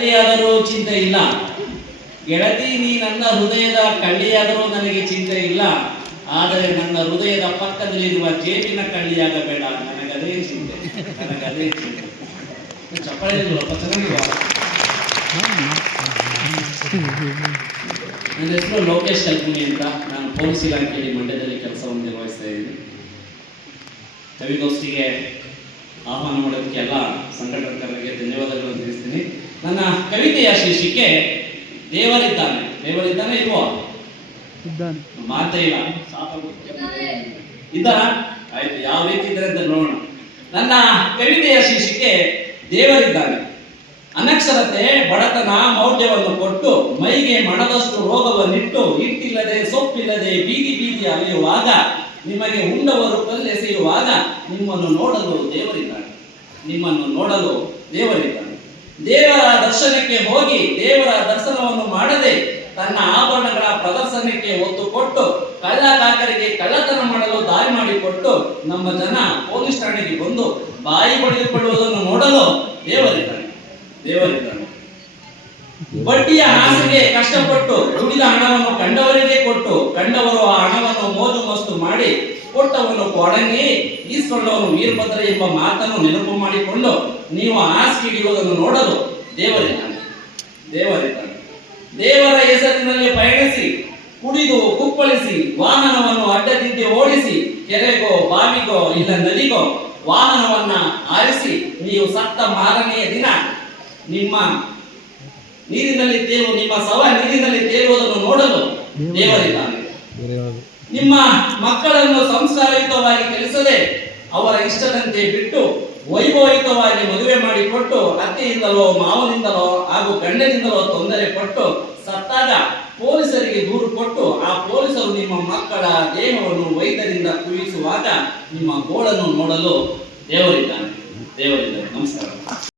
ಕಳ್ಳಿಯಾದರೂ ಚಿಂತೆ ಇಲ್ಲ, ಗೆಳತಿ ನೀ ನನ್ನ ಹೃದಯದ ಕಳ್ಳಿಯಾದರೂ ನನಗೆ ಚಿಂತೆ ಇಲ್ಲ, ಆದರೆ ನನ್ನ ಹೃದಯದ ಪಕ್ಕದಲ್ಲಿರುವ ಜೇಬಿನ ಕಳ್ಳಿಯಾಗಬೇಡ, ನನಗದೇ ಚಿಂತೆ, ನನಗದೇ ಚಿಂತೆ. ಚಪ್ಪಾಳೆ ನನ್ನ ಹೆಸರು ಲೋಕೇಶ್ ಕಲ್ಪುನಿ ಅಂತ. ನಾನು ಪೊಲೀಸ್ ಇಲಾಖೆಯಲ್ಲಿ ಮಂಡ್ಯದಲ್ಲಿ ಕೆಲಸವನ್ನು ನಿರ್ವಹಿಸ್ತಾ ಇದ್ದೀನಿ. ಕವಿಗೋಷ್ಠಿಗೆ ಆಹ್ವಾನ ಮಾಡೋದಕ್ಕೆ ಎಲ್ಲ ಸಂಘಟಕರಿಗೆ ಧನ್ಯವಾದಗಳನ್ನು ತಿಳಿಸ್ತೀನಿ. ನನ್ನ ಕವಿತೆಯ ಶೀರ್ಷಿಕೆ ದೇವರಿದ್ದಾನೆ. ದೇವರಿದ್ದಾನೆ ಇಲ್ವೋ? ಮಾತೇ ಇಲ್ಲ. ಇದ್ದಾರ? ಆಯ್ತು, ಯಾವ ರೀತಿ ಇದ್ರೆ ಅಂತ ನೋಡೋಣ. ನನ್ನ ಕವಿತೆಯ ಶೀರ್ಷಿಕೆ ದೇವರಿದ್ದಾನೆ. ಅನಕ್ಷರತೆ ಬಡತನ ಮೌಢ್ಯವನ್ನು ಕೊಟ್ಟು ಮೈಗೆ ಮಣದಷ್ಟು ರೋಗವನ್ನಿಟ್ಟು ಹಿಟ್ಟಿಲ್ಲದೆ ಸೊಪ್ಪಿಲ್ಲದೆ ಬೀದಿ ಬೀದಿ ಅಲೆಯುವಾಗ ನಿಮಗೆ ಉಂಡವರು ಕಲ್ಲೆಸೆಯುವಾಗ ನಿಮ್ಮನ್ನು ನೋಡಲು ದೇವರಿದ್ದಾನೆ. ನಿಮ್ಮನ್ನು ನೋಡಲು ದೇವರಿದ್ದಾನೆ. ದೇವರ ದರ್ಶನಕ್ಕೆ ಹೋಗಿ ದೇವರ ದರ್ಶನವನ್ನು ಮಾಡದೆ ತನ್ನ ಆಭರಣಗಳ ಪ್ರದರ್ಶನಕ್ಕೆ ಒತ್ತು ಕೊಟ್ಟು ಕಳ್ಳ ಕಾಕರಿಗೆ ಕಳ್ಳತನ ಮಾಡಲು ದಾರಿ ಮಾಡಿಕೊಟ್ಟು ನಮ್ಮ ಜನ ಪೊಲೀಸ್ ಠಾಣೆಗೆ ಬಂದು ಬಾಯಿ ಪಡೆದುಕೊಳ್ಳುವುದನ್ನು ನೋಡಲು ದೇವರಿದ್ದಾನೆ. ದೇವರಿದ್ದಾನೆ. ಬಡ್ಡಿಯ ಆಸೆಗೆ ಕಷ್ಟಪಟ್ಟು ದುಡಿದ ಹಣವನ್ನು ಕಂಡವರಿಗೆ ಕೊಟ್ಟು ಕಂಡವರು ಆ ಹಣವನ್ನು ಮೋಜು ಮಸ್ತು ಮಾಡಿ ಕೊಟ್ಟವನು ಕೊಡಂಗಿ ಈಸ್ಕೊಂಡವನು ವೀರಭದ್ರ ಎಂಬ ಮಾತನ್ನು ನೆನಪು ಮಾಡಿಕೊಂಡು ನೀವು ಹಾಸಿಗೆ ಹಿಡಿಯುವುದನ್ನು ನೋಡಲು ದೇವರಿದ್ದಾನೆ. ದೇವರಿದ್ದಾನೆ. ದೇವರ ಹೆಸರಿನಲ್ಲಿ ಪಯಣಿಸಿ ಕುಡಿದು ಕುಪ್ಪಳಿಸಿ ವಾಹನವನ್ನು ಅಡ್ಡದಿಡ್ಡಿ ಓಡಿಸಿ ಕೆರೆಗೋ ಬಾವಿಗೋ ಇಲ್ಲ ನದಿಗೋ ವಾಹನವನ್ನ ಆರಿಸಿ ನೀವು ಸತ್ತ ಮಾರನೆಯ ದಿನ ನಿಮ್ಮ ಶವ ನೀರಿನಲ್ಲಿ ತೇಲುವುದನ್ನು ನೋಡಲು ದೇವರಿದ್ದಾನೆ. ನಿಮ್ಮ ಮಕ್ಕಳನ್ನು ಸಂಸ್ಕಾರಯುತವಾಗಿ ಕಲಿಸದೆ ಅವರ ಇಷ್ಟದಂತೆ ಬಿಟ್ಟು ವೈಭವಯುತವಾಗಿ ಮದುವೆ ಮಾಡಿಕೊಟ್ಟು ಅತ್ತೆಯಿಂದಲೋ ಮಾವನಿಂದಲೋ ಹಾಗೂ ಗಂಡನಿಂದಲೋ ತೊಂದರೆ ಕೊಟ್ಟು ಸತ್ತಾಗ ಪೊಲೀಸರಿಗೆ ದೂರು ಕೊಟ್ಟು ಆ ಪೊಲೀಸರು ನಿಮ್ಮ ಮಕ್ಕಳ ದೇಹವನ್ನು ವೈದ್ಯರಿಂದ ಕುಯಿಸುವಾಗ ನಿಮ್ಮ ಗೋಳನ್ನು ನೋಡಲು ದೇವರಿದ್ದಾನೆ. ದೇವರಿದ್ದಾನೆ. ನಮಸ್ಕಾರ.